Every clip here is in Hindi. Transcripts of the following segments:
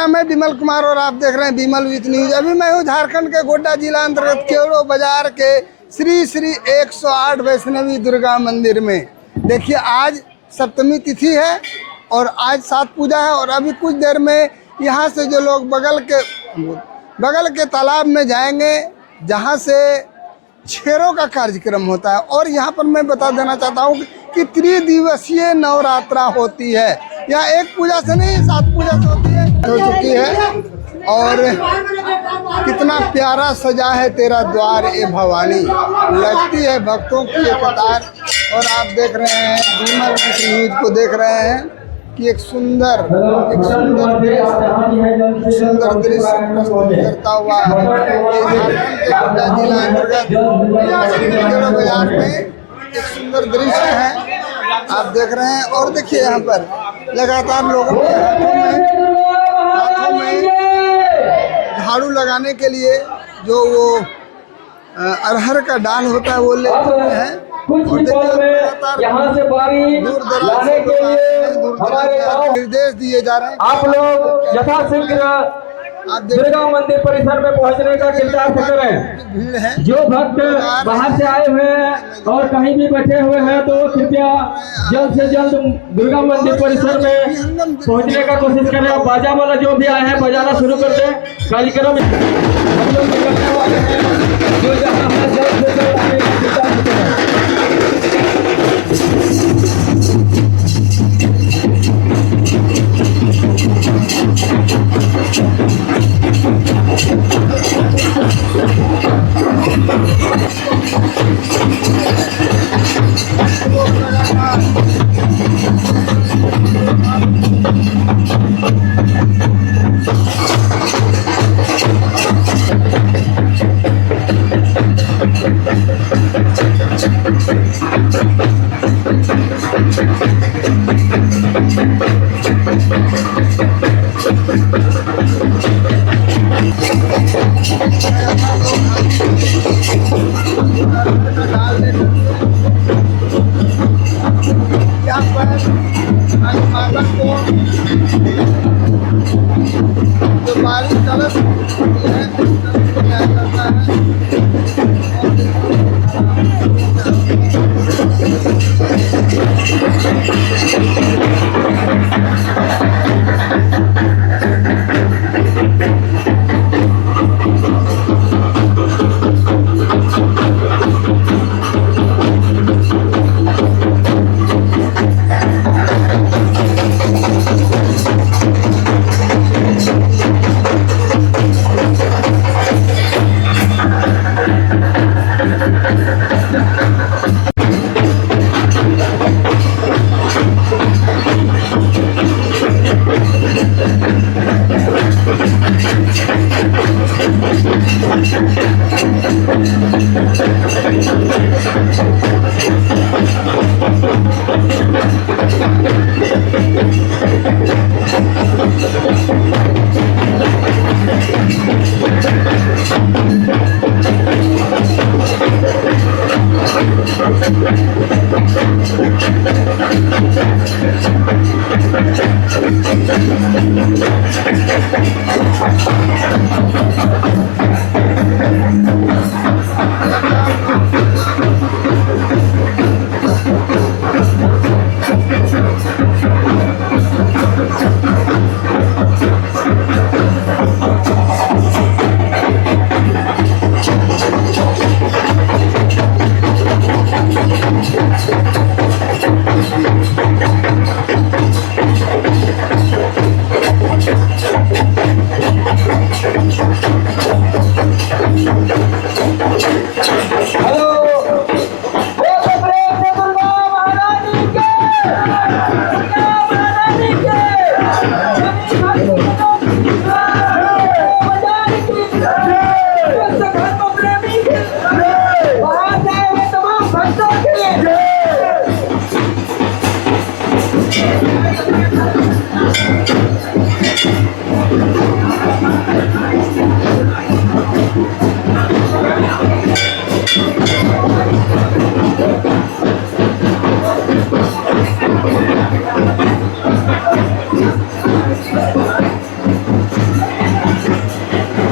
नाम है विमल कुमार और आप देख रहे हैं विमल विथ न्यूज। अभी मैं हूँ झारखंड के गोड्डा जिला अंतर्गत केवड़ो बाजार के श्री श्री 108 वैष्णवी दुर्गा मंदिर में। देखिए आज सप्तमी तिथि है और आज सात पूजा है और अभी कुछ देर में यहाँ से जो लोग बगल के तालाब में जाएंगे जहाँ से छेरों का कार्यक्रम होता है। और यहाँ पर मैं बता देना चाहता हूँ कि त्रिदिवसीय नवरात्रा होती है। यहाँ एक पूजा से नहीं 7 पूजा से होती है, हो चुकी है। और कितना प्यारा सजा है तेरा द्वार ए भवानी, लगती है भक्तों की एक कतार। और आप देख रहे हैं विमल न्यूज को देख रहे हैं कि एक सुंदर दृश्य प्रस्तुत करता हुआ झारखंड के गोड्डा जिला अंतर्गत केवड़ो बाजार में एक सुंदर दृश्य है आप देख रहे हैं। और देखिए यहाँ पर लगातार लोगों के हाथों में झाड़ू लगाने के लिए जो वो अरहर का डाल होता है वो लेते हुए हैं। और यहाँ से बारी लाने के लिए हमारे निर्देश दिए जा रहे हैं। आप लोग यथाशीघ्र दुर्गा मंदिर परिसर में पहुंचने का किरदार करें। भीड़ है, जो भक्त बाहर से आए हुए हैं और कहीं भी बैठे हुए हैं तो कृपया जल्द से जल्द दुर्गा मंदिर परिसर में पहुंचने का कोशिश करें। और बाजा वाला जो भी आए हैं बजाना शुरू कर दें। कार्यक्रम हम लोग निकलने वाले हैं, जो जहाँ है जल्द से जल्द आने का किरदार करें। माता को जो बारिश कलश है क्या करता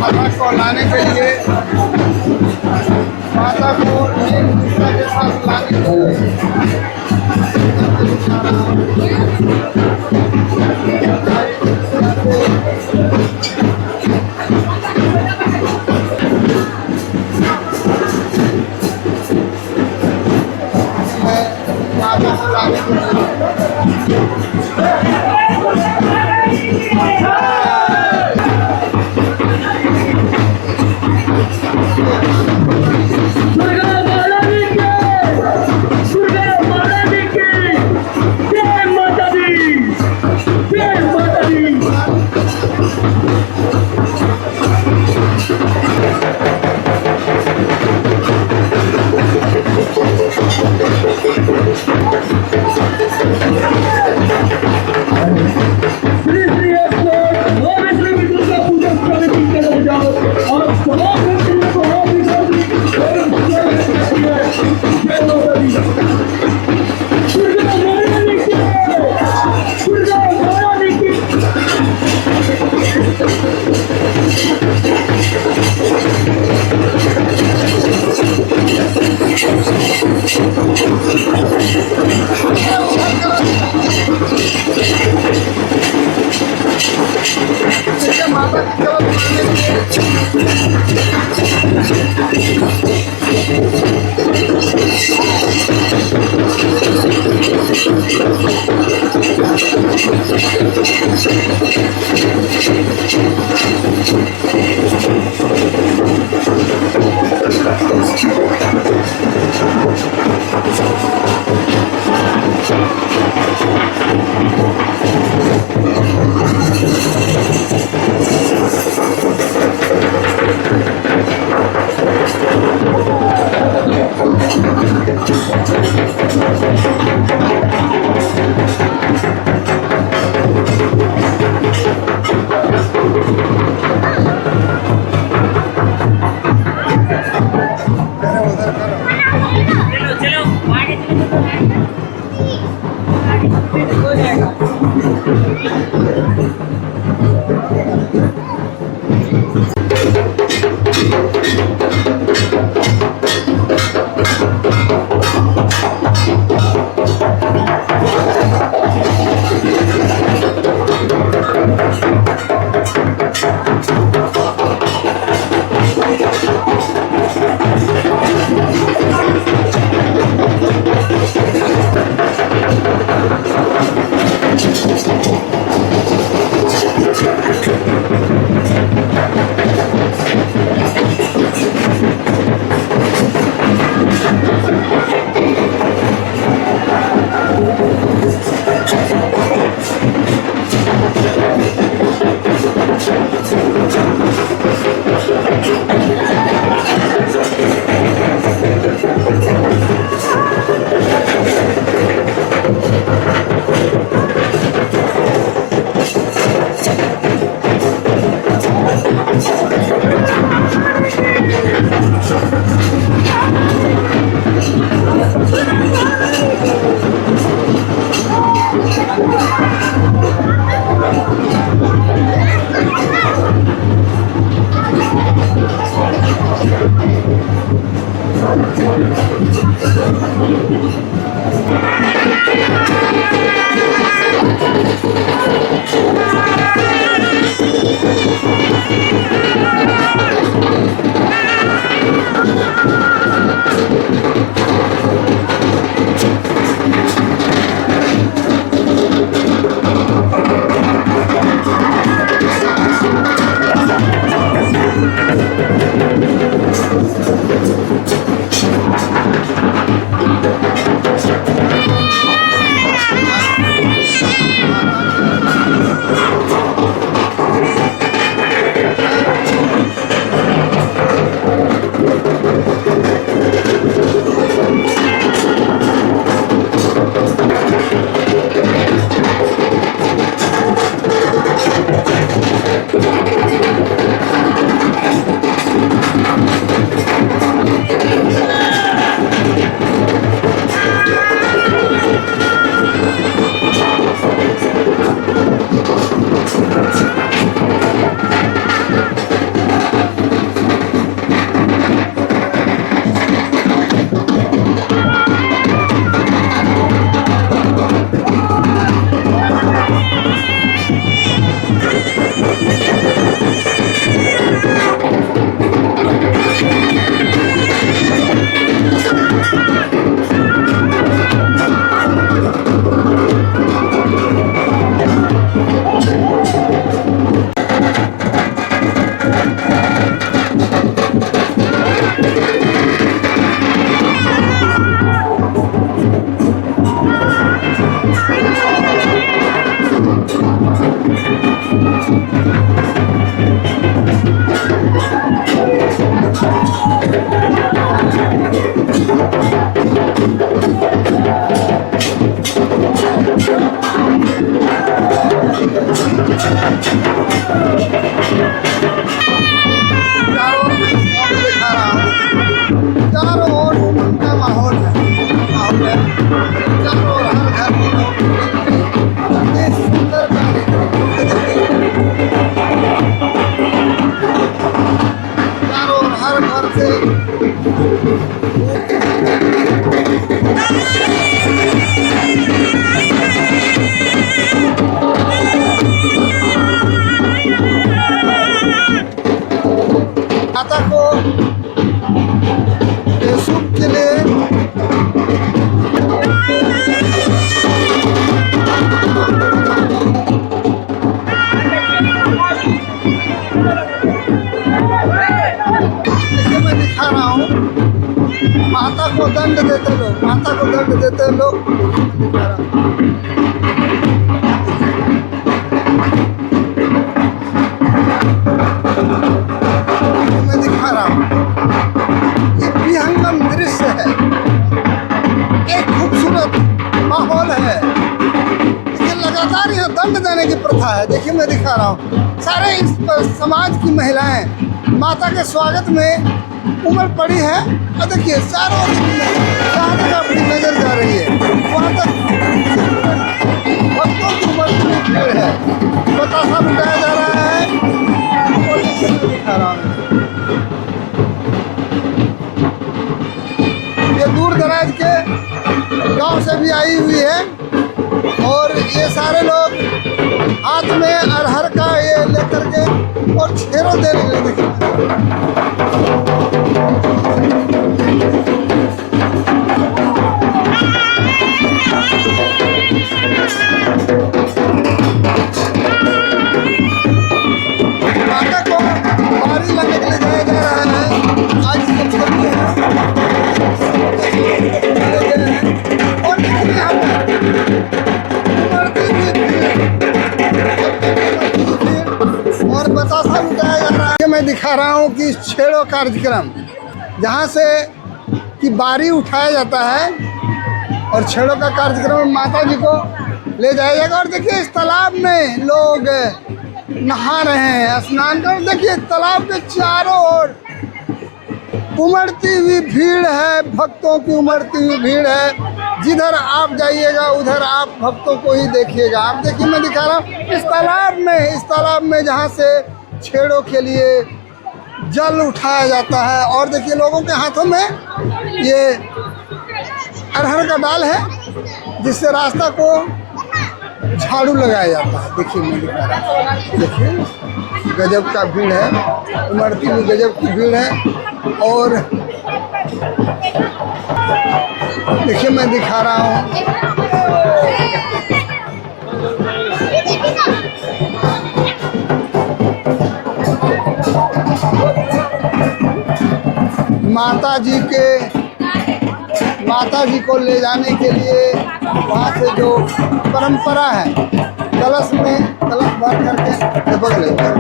माता को लाने के लिए, माता को एक दूसरे के साथ लाने के लिए माता को लाने के लिए दुर्गा महारानी की, दुर्गा महारानी की, जय माता दी, जय माता दी। श्री श्री और श्री दुर्गा पूजा समिति के तरफ जाओ और तमाम व्यक्तियों को हाथ जय माता दी। दुर्गा महारानी की, दुर्गा महारानी की। माता की तरफ माता को शुभ के लिए मैं दिखा रहा हूँ, माता को दंड देते लोग, माता को दंड देते लोग दिखा रहा हूँ। मैं दिखा रहा हूँ, ये विहंगम दृश्य है, एक खूबसूरत माहौल है। देखिए लगातार यह दंड देने की प्रथा है। देखिए मैं दिखा रहा हूँ, सारे इस समाज की महिलाएं माता के स्वागत में उमड़ पड़ी है। और देखिए चारों जहाँ तक अपनी नजर जा रही है वहाँ तक भक्तों की उमड़ती भीड़ है। बतासा लुटाया जा रहा है और दिखा रहा हूँ। ये दूर दराज के गांव से भी आई हुई है और ये सारे लोग हाथ में अरहर का ये लेकर के और छेरो देने के लिए देखिए। माता को बारी लाने के लिए जाया जा रहा है। आज सब और देखिए यहाँ पर और बतासा लुटाया जा रहा है। मैं दिखा रहा हूँ कि छेड़ो कार्यक्रम जहाँ से कि बारी उठाया जाता है और छेड़ो का कार्यक्रम माता जी को ले जाया जाएगा। और देखिए इस तालाब में लोग नहा रहे हैं, स्नान कर। देखिए तालाब के चारों ओर उमड़ती हुई भीड़ है, भक्तों की उमड़ती हुई भीड़ है। जिधर आप जाइएगा उधर आप भक्तों को ही देखिएगा। आप देखिए मैं दिखा रहा हूँ इस तालाब में जहाँ से छेड़ों के लिए जल उठाया जाता है। और देखिए लोगों के हाथों में ये अरहर का डाल है जिससे रास्ता को झाड़ू लगाया जाता है। देखिए मैं दिखा रहा हूँ, देखिए गजब का भीड़ है, उमड़ती हुई गजब की भीड़ है। और देखिए मैं दिखा रहा हूँ माता जी को ले जाने के लिए वहाँ से जो परंपरा है, कलश भर करके बगल दिखा रहा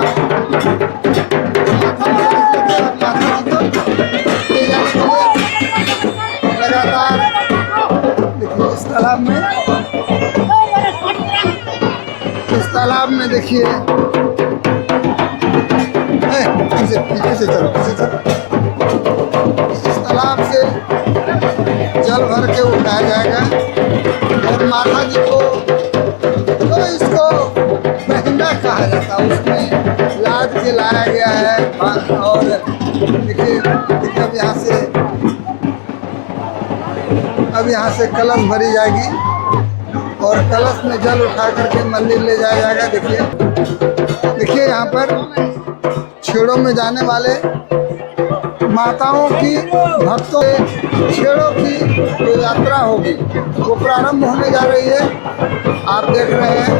हूँ। लगातार देखिए इस तालाब में देखिए पीछे से चलो। इस तालाब से जल भर के उठाया जाएगा और माता जी को तो इसको महिंदा कहा जाता है, उसमें लाद के लाया गया है। और देखिए अब यहाँ से कलश भरी जाएगी और कलश में जल उठा करके मंदिर ले जाया जाएगा। देखिए यहाँ पर छेड़ों में जाने वाले माताओं की, भक्तों छेड़ों की जो यात्रा होगी वो प्रारंभ होने जा रही है। आप देख रहे हैं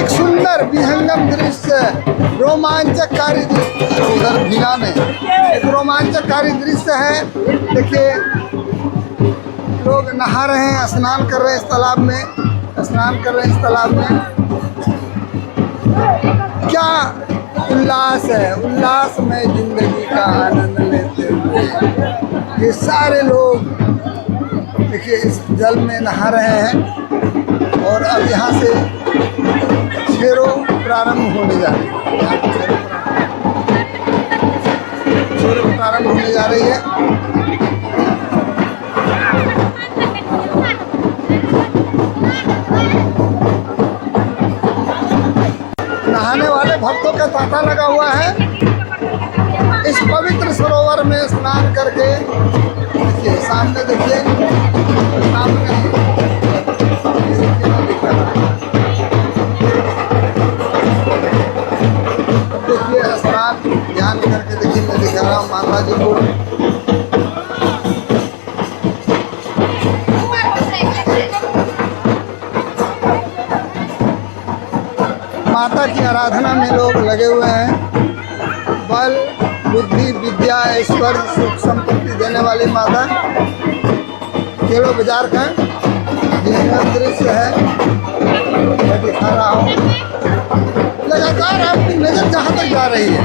एक सुंदर विहंगम दृश्य, रोमांचकारी दृश्य। उधर भिला में एक रोमांचकारी दृश्य है। देखिए लोग नहा रहे हैं, स्नान कर रहे हैं इस तालाब में। क्या उल्लास है, उल्लास में जिंदगी का आनंद लेते हुए ये सारे लोग देखिए इस जल में नहा रहे हैं। और अब यहाँ से छेरो प्रारंभ होने जा रही है, नहाने वाले भक्तों का तांता लगा हुआ है। इस पवित्र सरोवर में स्नान करके देखिए सामने देखिए माता की आराधना में लोग लगे हुए हैं। बल बुद्धि विद्या ऐश्वर्य सुख संपत्ति देने वाली माता केलो बाजार का यह दृश्य है, मैं दिखा रहा हूँ। लगातार आपकी नजर जहाँ तक जा रही है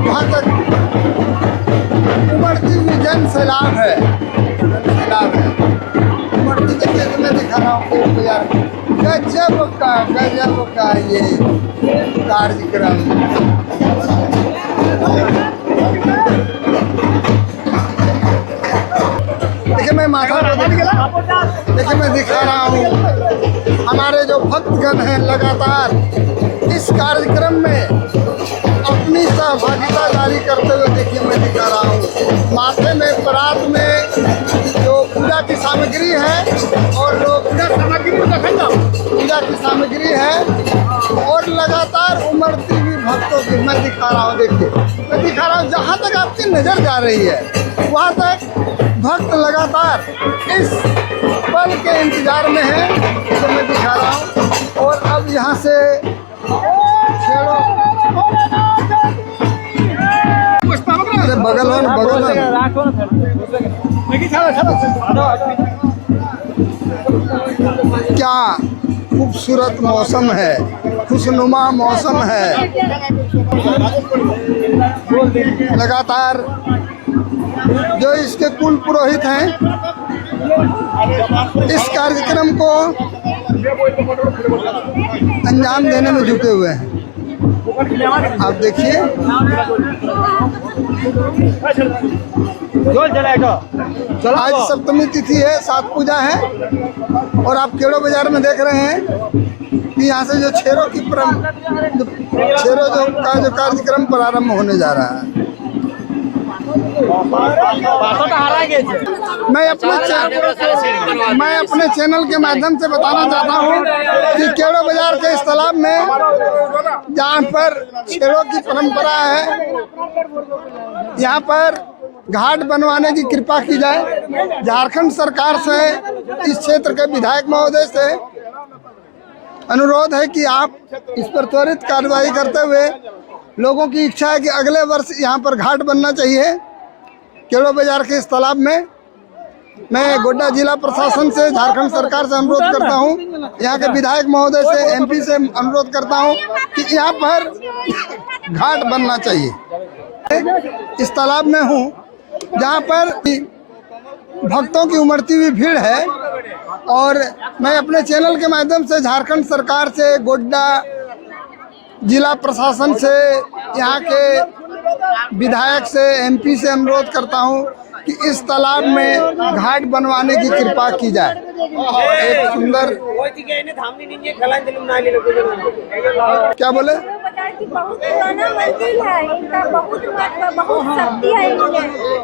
वहाँ तक उमड़ती हुई जन सैलाब है, सैलाब है उमड़ती। देखिए तो मैं दिखा रहा हूँ केलो बाजार, गजब का ये कार्यक्रम। देखिए मैं माथा देखिए मैं दिखा रहा हूँ, हमारे जो भक्तगण हैं लगातार इस कार्यक्रम में अपनी सहभागिता जारी करते हुए देखिए मैं दिखा रहा हूँ। माथे में परात में जो पूजा की सामग्री है और लोग पूजा की सामग्री है और लगातार उमड़ती हुई भक्तों की मैं दिखा रहा हूँ। देखिए मैं दिखा रहा हूँ, जहाँ तक आपकी नज़र जा रही है वहाँ तक भक्त लगातार इस पल के इंतजार में है जो मैं दिखा रहा हूँ। और अब यहाँ से छेड़ो बगल क्या खूबसूरत मौसम है, खुशनुमा मौसम है। लगातार जो इसके कुल पुरोहित हैं इस कार्यक्रम को अंजाम देने में जुटे हुए हैं। आप देखिए आज सप्तमी तिथि है, सात पूजा है और आप केलो बाजार में देख रहे हैं कि यहाँ से जो छेरों जो कार्यक्रम प्रारंभ होने जा रहा है। मैं अपने चैनल के माध्यम से बताना चाहता हूँ कि केलो बाजार के इस तालाब में जहाँ पर छेरों की परंपरा है, यहाँ पर घाट बनवाने की कृपा की जाए। झारखंड सरकार से इस क्षेत्र के विधायक महोदय से अनुरोध है कि आप इस पर त्वरित कार्रवाई करते हुए, लोगों की इच्छा है कि अगले वर्ष यहाँ पर घाट बनना चाहिए केलो बाजार के इस तालाब में। मैं गोड्डा जिला प्रशासन से, झारखंड सरकार से अनुरोध करता हूँ, यहाँ के विधायक महोदय से, एमपी से अनुरोध करता हूँ कि यहाँ पर घाट बनना चाहिए। इस तालाब में हूँ जहाँ पर भक्तों की उमड़ती हुई भीड़ है और मैं अपने चैनल के माध्यम से झारखंड सरकार से, गोड्डा जिला प्रशासन से, यहाँ के विधायक से, एमपी से अनुरोध करता हूँ कि इस तालाब में घाट बनवाने की कृपा की जाए। एक सुंदर क्या बोले बहुत पुराना मंदिर है, इनका बहुत महत्व, बहुत शक्ति है।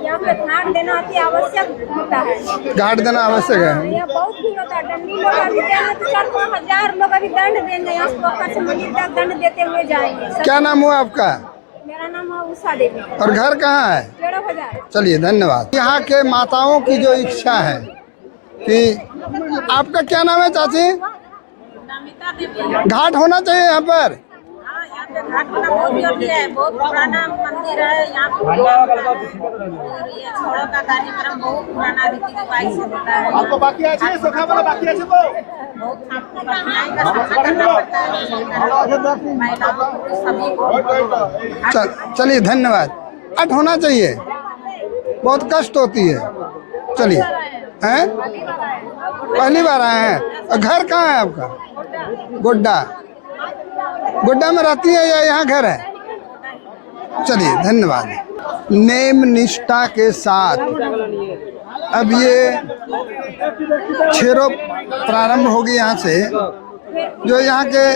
यहाँ पे घाट देना अति आवश्यक होता है। घाट देना आवश्यक है। यहाँ बहुत भीड़ होता है। दंडी लोग अभी 4,000 लोग अभी दंड देंगे, यहाँ से मंदिर तक दंड देते हुए जाएंगे। क्या नाम हुआ आपका? मेरा नाम है उषा देवी। और घर कहाँ है? केलो बाजार। चलिए धन्यवाद। यहाँ के माताओं की जो इच्छा है कि आपका क्या नाम है चाची? घाट होना चाहिए यहाँ पर। घाट होना बहुत जरूरी है, बहुत पुराना मंदिर है। यहाँ और ये छोड़ो का कार्यक्रम बहुत पुराना रीति रिवाज से होता है। आपको बाकी है बहुत कठिनाई का सामना करना पड़ता है महिलाओं को, सभी को। चलिए धन्यवाद। घाट होना चाहिए, बहुत कष्ट होती है। चलिए हैं, पहली बार आए हैं। और घर कहाँ है आपका? गोड्डा। गोड्डा में रहती है या यहाँ घर है? चलिए धन्यवाद। नेम निष्ठा के साथ अब ये छेरो प्रारंभ होगी यहाँ से। जो यहाँ के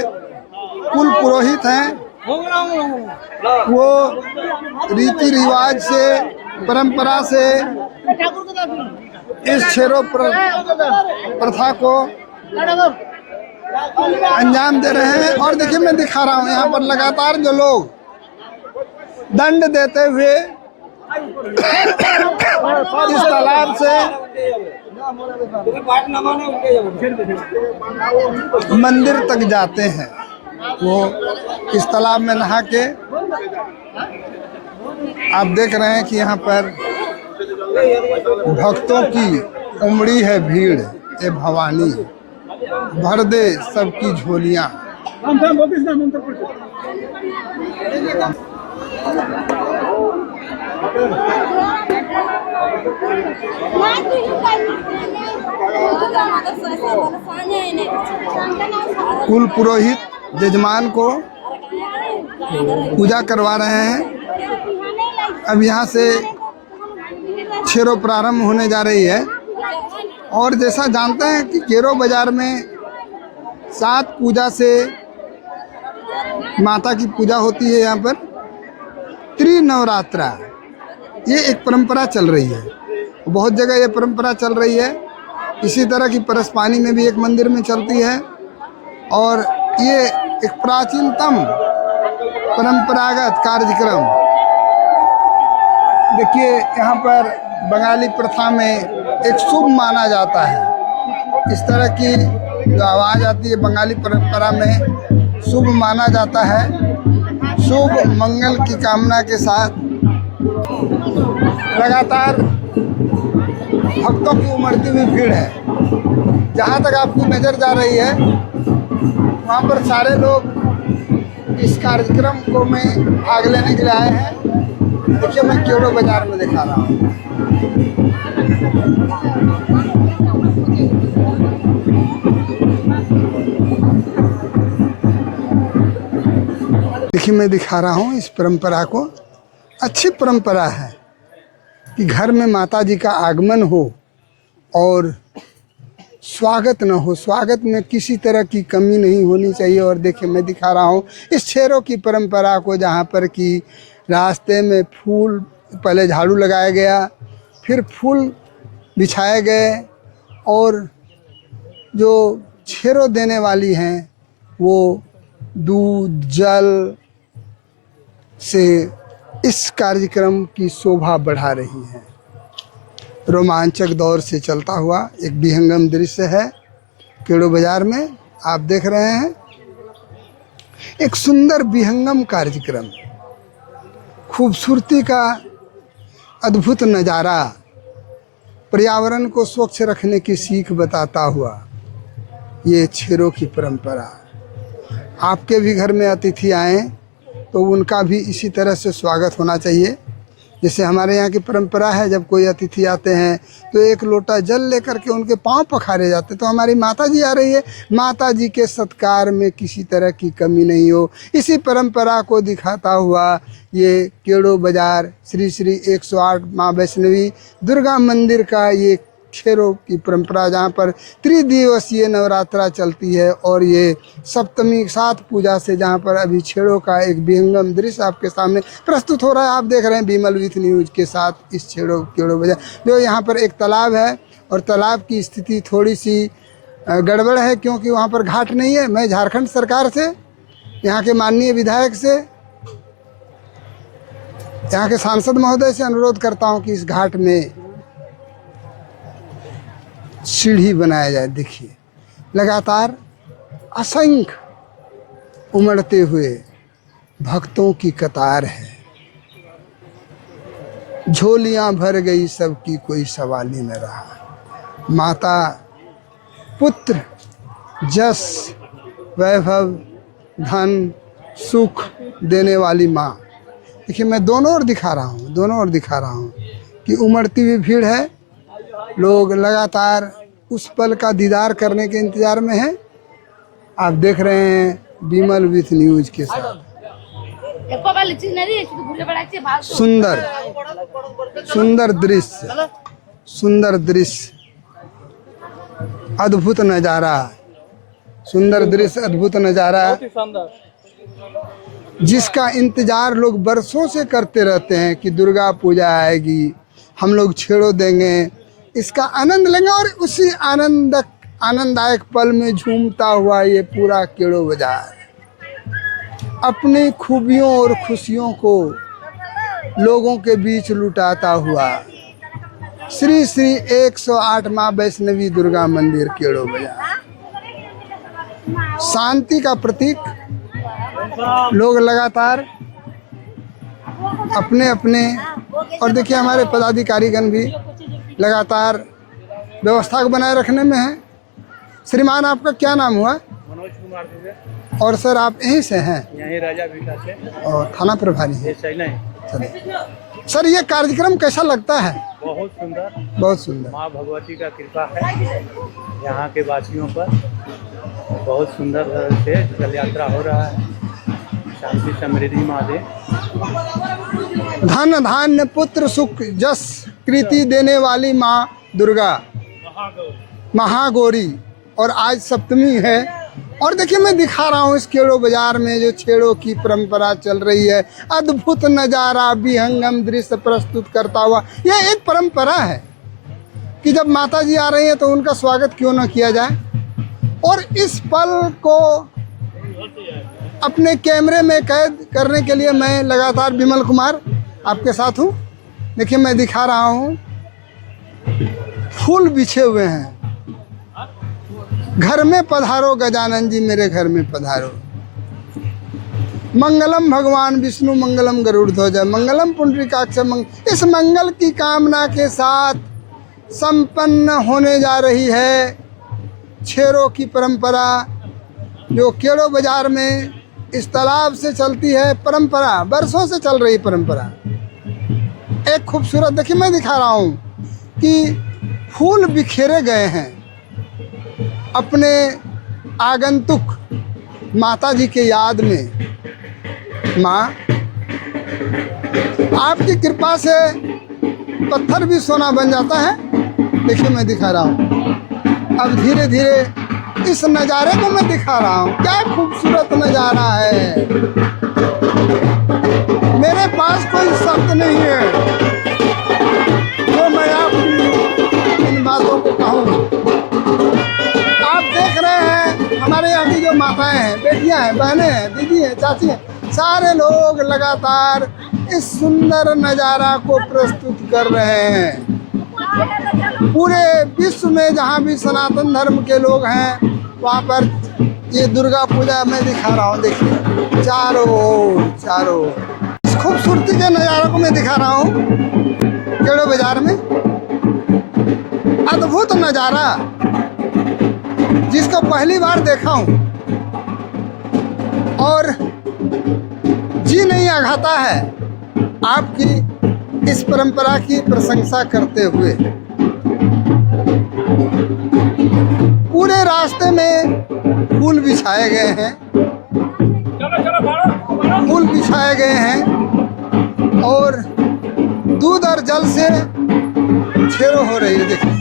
कुल पुरोहित हैं वो रीति रिवाज से, परंपरा से इस छेरो प्रथा को अंजाम दे रहे हैं। और देखिए मैं दिखा रहा हूँ यहाँ पर लगातार जो लोग दंड देते हुए इस तालाब से मंदिर तक जाते हैं, वो इस तालाब में नहा के आप देख रहे हैं कि यहाँ पर भक्तों की उमड़ी है भीड़। ये भवानी भर दे सबकी झोलियाँ। कुल पुरोहित जजमान को पूजा करवा रहे हैं। अब यहाँ से छेरो प्रारंभ होने जा रही है। और जैसा जानते हैं कि केरो बाजार में 7 पूजा से माता की पूजा होती है। यहाँ पर त्रिनवरात्रा ये एक परंपरा चल रही है। बहुत जगह ये परंपरा चल रही है। इसी तरह की परसपानी में भी एक मंदिर में चलती है। और ये एक प्राचीनतम परंपरागत कार्यक्रम। देखिए यहाँ पर बंगाली प्रथा में एक शुभ माना जाता है। इस तरह की जो आवाज़ आती है बंगाली परंपरा में शुभ माना जाता है। शुभ मंगल की कामना के साथ लगातार भक्तों की उमड़ती हुई भीड़ है। जहाँ तक आपकी नज़र जा रही है वहाँ पर सारे लोग इस कार्यक्रम को में भाग लेने के लिए आए हैं। देखिए मैं केरो बाजार में दिखा रहा हूँ। देखिए मैं दिखा रहा हूँ इस परंपरा को। अच्छी परंपरा है कि घर में माता जी का आगमन हो और स्वागत न हो। स्वागत में किसी तरह की कमी नहीं होनी चाहिए। और देखिए मैं दिखा रहा हूँ इस छेरों की परंपरा को, जहाँ पर कि रास्ते में फूल पहले झाड़ू लगाया गया, फिर फूल बिछाए गए और जो छेरो देने वाली हैं वो दूध जल से इस कार्यक्रम की शोभा बढ़ा रही हैं। रोमांचक दौर से चलता हुआ एक विहंगम दृश्य है केरो बाजार में। आप देख रहे हैं एक सुंदर विहंगम कार्यक्रम, खूबसूरती का अद्भुत नज़ारा, पर्यावरण को स्वच्छ रखने की सीख बताता हुआ ये छेरों की परंपरा। आपके भी घर में अतिथि आएँ तो उनका भी इसी तरह से स्वागत होना चाहिए। जैसे हमारे यहाँ की परंपरा है, जब कोई अतिथि आते हैं तो 1 लोटा जल लेकर के उनके पांव पखारे जाते। तो हमारी माता जी आ रही है, माता जी के सत्कार में किसी तरह की कमी नहीं हो, इसी परंपरा को दिखाता हुआ ये केरो बाजार श्री श्री 108 माँ वैष्णवी दुर्गा मंदिर का ये छेरों की परंपरा, जहाँ पर त्रिदिवसीय नवरात्रा चलती है। और ये सप्तमी 7 पूजा से जहाँ पर अभी छेरों का एक विहंगम दृश्य आपके सामने प्रस्तुत हो रहा है। आप देख रहे हैं बीमल विथ न्यूज़ के साथ इस केरो बाजार। जो यहाँ पर एक तालाब है और तालाब की स्थिति थोड़ी सी गड़बड़ है क्योंकि वहाँ पर घाट नहीं है। मैं झारखंड सरकार से, यहाँ के माननीय विधायक से, यहाँ के सांसद महोदय से अनुरोध करता हूँ कि इस घाट में सीढ़ी बनाया जाए। देखिए लगातार असंख्य उमड़ते हुए भक्तों की कतार है। झोलियां भर गई सबकी, कोई सवाल ही न रहा। माता पुत्र जस वैभव धन सुख देने वाली माँ। देखिए मैं दोनों ओर दिखा रहा हूँ कि उमड़ती हुई भीड़ है। लोग लगातार उस पल का दीदार करने के इंतजार में हैं। आप देख रहे हैं बीमल विथ न्यूज़ के साथ। सुंदर दृश्य, अद्भुत नज़ारा, जिसका इंतजार लोग बरसों से करते रहते हैं कि दुर्गा पूजा आएगी, हम लोग छेड़ो देंगे, इसका आनंद लेंगे। और उसी आनंददायक पल में झूमता हुआ ये पूरा केरो बाजार अपनी खूबियों और खुशियों को लोगों के बीच लुटाता हुआ श्री श्री 108 माँ वैष्णवी दुर्गा मंदिर केरो बाजार शांति का प्रतीक, लोग लगातार अपने अपने, और देखिए हमारे पदाधिकारीगण भी लगातार व्यवस्था को बनाए रखने में है। श्रीमान, आपका क्या नाम हुआ? मनोज कुमार दुबे। और सर आप यहीं से हैं? यहीं राजा बीटा से। और थाना प्रभारी हैं? ये चैनई। चलिए सर, ये कार्यक्रम कैसा लगता है? बहुत सुंदर। बहुत सुंदर। माँ भगवती का कृपा है यहाँ के वासियों पर। बहुत सुंदर से जल यात्रा हो रहा है। शांति समृद्धि माँ दे। धन धान्य पुत्र सुख जस कृति देने वाली माँ दुर्गा महागौरी। और आज सप्तमी है, और देखिए मैं दिखा रहा हूँ इस खेड़ो बाजार में जो छेड़ों की परंपरा चल रही है। अद्भुत नज़ारा विहंगम दृश्य प्रस्तुत करता हुआ, यह एक परंपरा है कि जब माता जी आ रही हैं तो उनका स्वागत क्यों न किया जाए। और इस पल को अपने कैमरे में कैद करने के लिए मैं लगातार विमल कुमार आपके साथ हूँ। देखिए मैं दिखा रहा हूँ, फूल बिछे हुए हैं। घर में पधारो गजानन जी, मेरे घर में पधारो। मंगलम भगवान विष्णु मंगलम गरुड़ ध्वज मंगलम पुंडरीकाक्ष इस मंगल की कामना के साथ संपन्न होने जा रही है छेरों की परंपरा, जो केड़ो बाजार में इस तालाब से चलती है। परंपरा बरसों से चल रही परंपरा। एक खूबसूरत, देखिए मैं दिखा रहा हूँ कि फूल बिखेरे गए हैं अपने आगंतुक माता जी के याद में। माँ, आपकी कृपा से पत्थर भी सोना बन जाता है। देखिए मैं दिखा रहा हूँ, अब धीरे धीरे इस नज़ारे को मैं दिखा रहा हूँ। क्या खूबसूरत नज़ारा है। मेरे पास कोई शब्द नहीं है जो मैं आपकी इन बातों को कहूँ। आप देख रहे हैं हमारे यहाँ की जो माताएं हैं, बेटियां हैं, बहनें हैं, दीदी हैं, चाची हैं, सारे लोग लगातार इस सुंदर नज़ारा को प्रस्तुत कर रहे हैं। पूरे विश्व में जहाँ भी सनातन धर्म के लोग हैं वहाँ पर ये दुर्गा पूजा मैं दिखा रहा हूँ। देखिए चारों ओर इस खूबसूरती के नज़ारों को मैं दिखा रहा हूँ केड़ो बाजार में। अद्भुत नज़ारा जिसको पहली बार देखा हूँ और जी नहीं आघाता है आपकी इस परंपरा की प्रशंसा करते हुए। पूरे रास्ते में फूल बिछाए गए हैं, फूल बिछाए गए हैं और दूध और जल से छेड़ो हो रही है। देखिए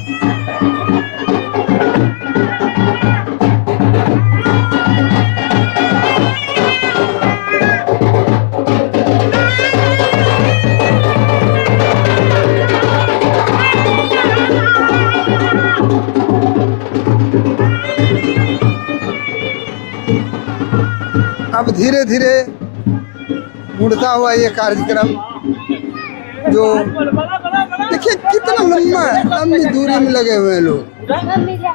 अब धीरे धीरे मुड़ता हुआ ये कार्यक्रम, जो देखिए कितना लंबी दूरी में लगे हुए हैं लोग।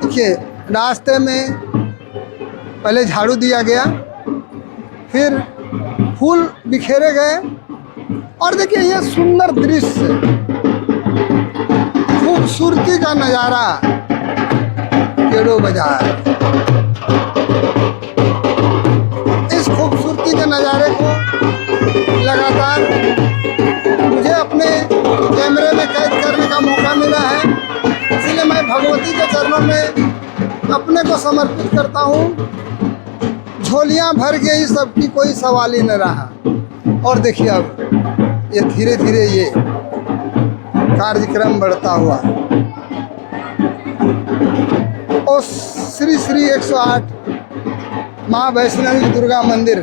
देखिए रास्ते में पहले झाड़ू दिया गया, फिर फूल बिखेरे गए, और देखिए ये सुंदर दृश्य, खूबसूरती का नज़ारा केड़ो बाजार। खूबसूरती के नज़ारे को लगातार मुझे अपने कैमरे में कैद करने का मौका मिला है, इसलिए मैं भगवती के चरणों में अपने को समर्पित करता हूँ। झोलियाँ भर गई, सबकी कोई सवाल ही न रहा। और देखिए अब ये धीरे धीरे ये कार्यक्रम बढ़ता हुआ और श्री श्री 108 माँ वैष्णवी दुर्गा मंदिर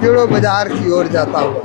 केड़ो बाजार की ओर जाता हुआ।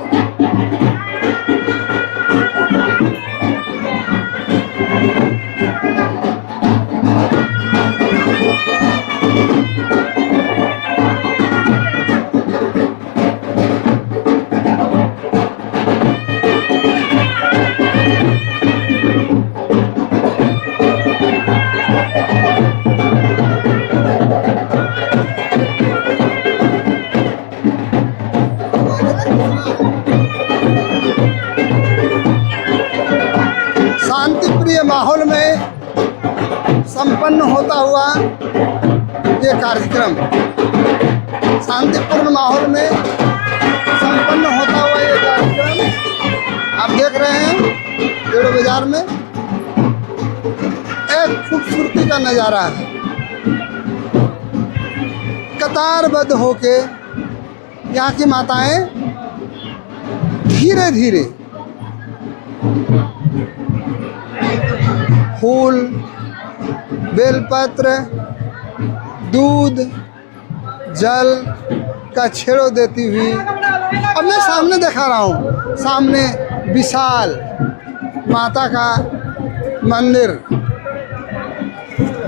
कार्यक्रम शांतिपूर्ण माहौल में संपन्न होता हुआ ये कार्यक्रम आप देख रहे हैं गेड़ो बाजार में। एक खूबसूरती का नज़ारा है। कतारबद्ध होके यहाँ की माताएं धीरे धीरे फूल, बेलपत्र, दूध, जल का छेड़ो देती हुई अब मैं सामने दिखा रहा हूँ। सामने विशाल माता का मंदिर,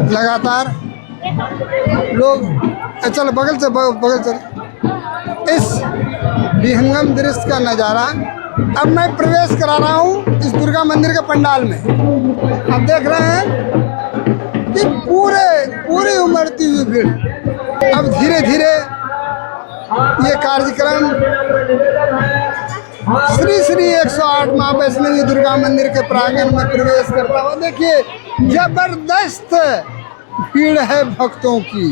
लगातार लोग चल बगल चल इस विहंगम दृश्य का नज़ारा। अब मैं प्रवेश करा रहा हूँ इस दुर्गा मंदिर के पंडाल में। आप देख रहे हैं कि पूरी उमड़ती हुई भीड़। अब धीरे धीरे ये कार्यक्रम श्री 108 माँ वैष्णवी दुर्गा मंदिर के प्रांगण में प्रवेश करता हुआ। देखिए जबरदस्त भीड़ है भक्तों की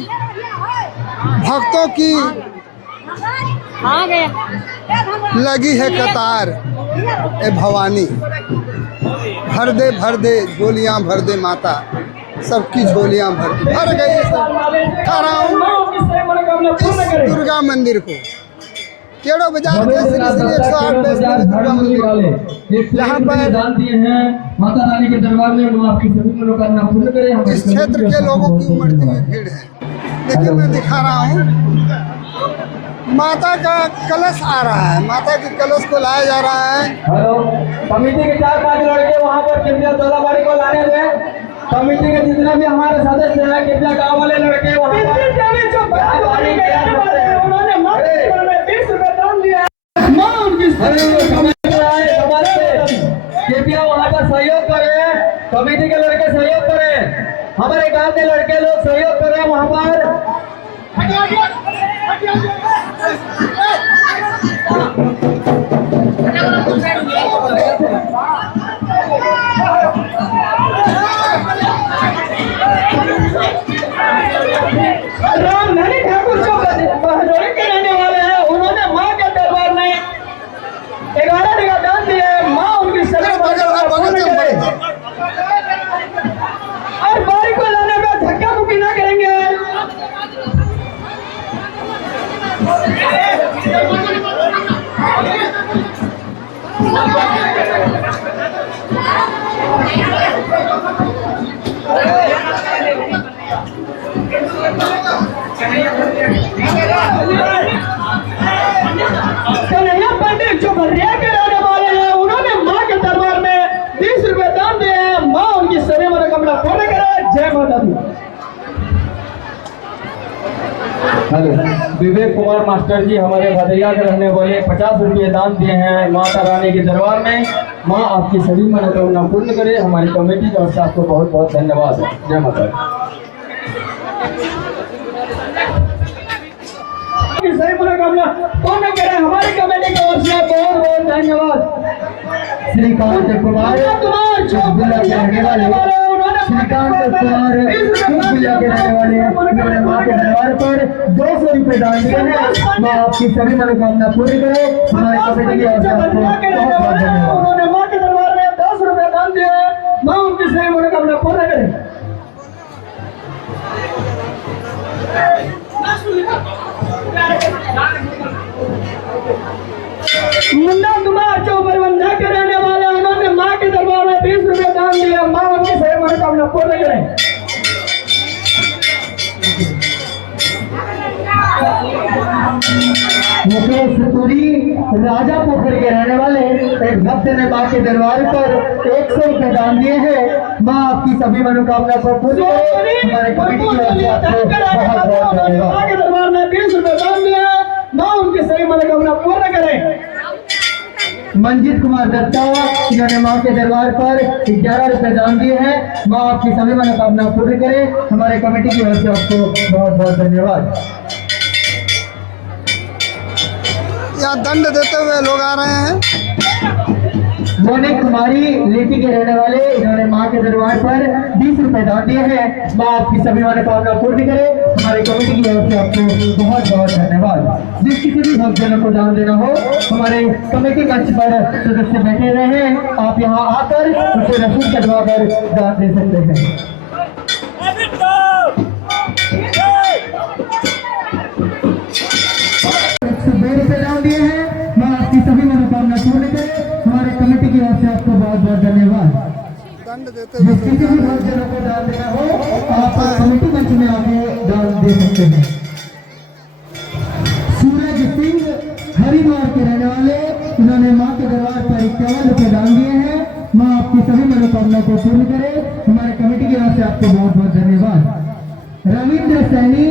लगी है कतार। ए भवानी भर दे झोलियाँ भर दे माता, सबकी झोलियाँ भर गई। सब खा रहा हूँ इस दुर्गा मंदिर को, केड़ो बाजार के श्री 108 वैष्णवी दुर्गा मंदिर, जहाँ पर दान दिए हैं माता रानी के दरबार में आपकी सभी मनोकामना पूर्ण करें। इस क्षेत्र के लोगों की उमड़ती हुई भीड़ है। देखिए मैं दिखा रहा हूँ माता का कलश आ रहा है, माता के कलश को लाया जा रहा है। हेलो, कमेटी के 4-5 लड़के वहाँ पर कृपया दौलाबाड़ी को लाने दें। कमेटी के जितने भी हमारे सदस्य हैं कृपया गाँव वाले लड़के वहाँ कृपया वहाँ पर सहयोग करें। कमेटी के लड़के सहयोग करें, हमारे गाँव के लड़के लोग सहयोग करें वहाँ पर। रामधनी ठाकुर जो बहरोई के रहने वाले हैं, उन्होंने माँ के दरबार में 11 जगह दान दिए। माँ उनकी सभी और बारी को लाने में धक्का मुक्की ना करेंगे। कन्हैया पंडित जो बर्रिया के रहने वाले हैं, उन्होंने माँ के दरबार में 20 रुपए दान दिए हैं। माँ उनकी सभी मनोकामना पूर्ण करे। जय माता दी। विवेक कुमार मास्टर जी हमारे भदैया के रहने वाले 50 रुपये दान दिए हैं माता रानी के दरबार में। माँ आपकी सभी मनोकामना पूर्ण करे। हमारी कमेटी की ओर से आपको बहुत बहुत धन्यवाद। जय माता दी। सही मनोकामना पूर्ण करे। हमारी कमेटी की ओर से बहुत बहुत धन्यवाद। श्रीकांत कुमार जिला के रहने वाले, श्रीकांत कुमार जिला के रहने वाले उन्होंने माँ के दरबार पर 200 रुपये दान दिए हैं। माँ आपकी सभी मनोकामना पूरी करे। हमारी कमेटी की ओर से आपको बहुत बहुत धन्यवाद। उन्होंने माँ के दरबार में 10 रुपये दान दिए हैं। माँ उनकी सभी मनोकामना पूर्ण करे। मुन्ना कुमार जो प्रबंधा के रहने वाले, उन्होंने माँ के दरबार में 20 रुपये दान दिया। माँ उनकी सही मनोकामना पूर्ण करें। मुकेश पुरी राजा पोखर के रहने वाले एक भक्त ने माँ के दरबार पर 100 रुपये दान दिए हैं। माँ आपकी सभी मनोकामना को पूरी करे। हमारे कमेटी की ओर से आपको बहुत बहुत धन्यवाद। माँ के दरबार में 20 रुपये दान दिया। माँ उनकी सही मनोकामना पूर्ण करें। मंजीत कुमार दत्ता जिन्होंने माँ के दरबार पर 11 रुपये दान दिए हैं। माँ आपकी सभी मनोकामना पूरी करे। हमारे कमेटी की ओर से आपको बहुत बहुत धन्यवाद। यहाँ दंड देते हुए लोग आ रहे हैं। मोनिक कुमारी लेटी के रहने वाले, इन्होंने माँ के दरबार पर 20 रुपए दान दिए हैं। माँ आपकी सभी मनोकामना पूर्ण करे। हमारे कमेटी की ओर से आपको बहुत बहुत धन्यवाद। जिस किसी भी भक्तजनों को दान देना हो, हमारे कमेटी मंच पर सदस्य बैठे हुए हैं, आप यहाँ आकर उसे रसीद कटवा कर दान दे सकते हैं। 102 रुपए दान दिए हैं। माँ आपकी सभी मनोकामना पूर्ण करे। हमारे कमेटी की ओर से आपको बहुत बहुत धन्यवाद। दंड देते जिस किसी भी भक्तजनों को दान देना हो, आप कमेटी मंच में आके दान दे सकते हैं। सूरज सिंह हरिद्वार के रहने वाले, इन्होंने माँ के दरबार पर 51 रुपए दान दिए हैं। माँ आपकी सभी मनोकामना को पूर्ण करे। हमारे कमेटी की ओर से आपको बहुत बहुत धन्यवाद। रविंद्र सैनी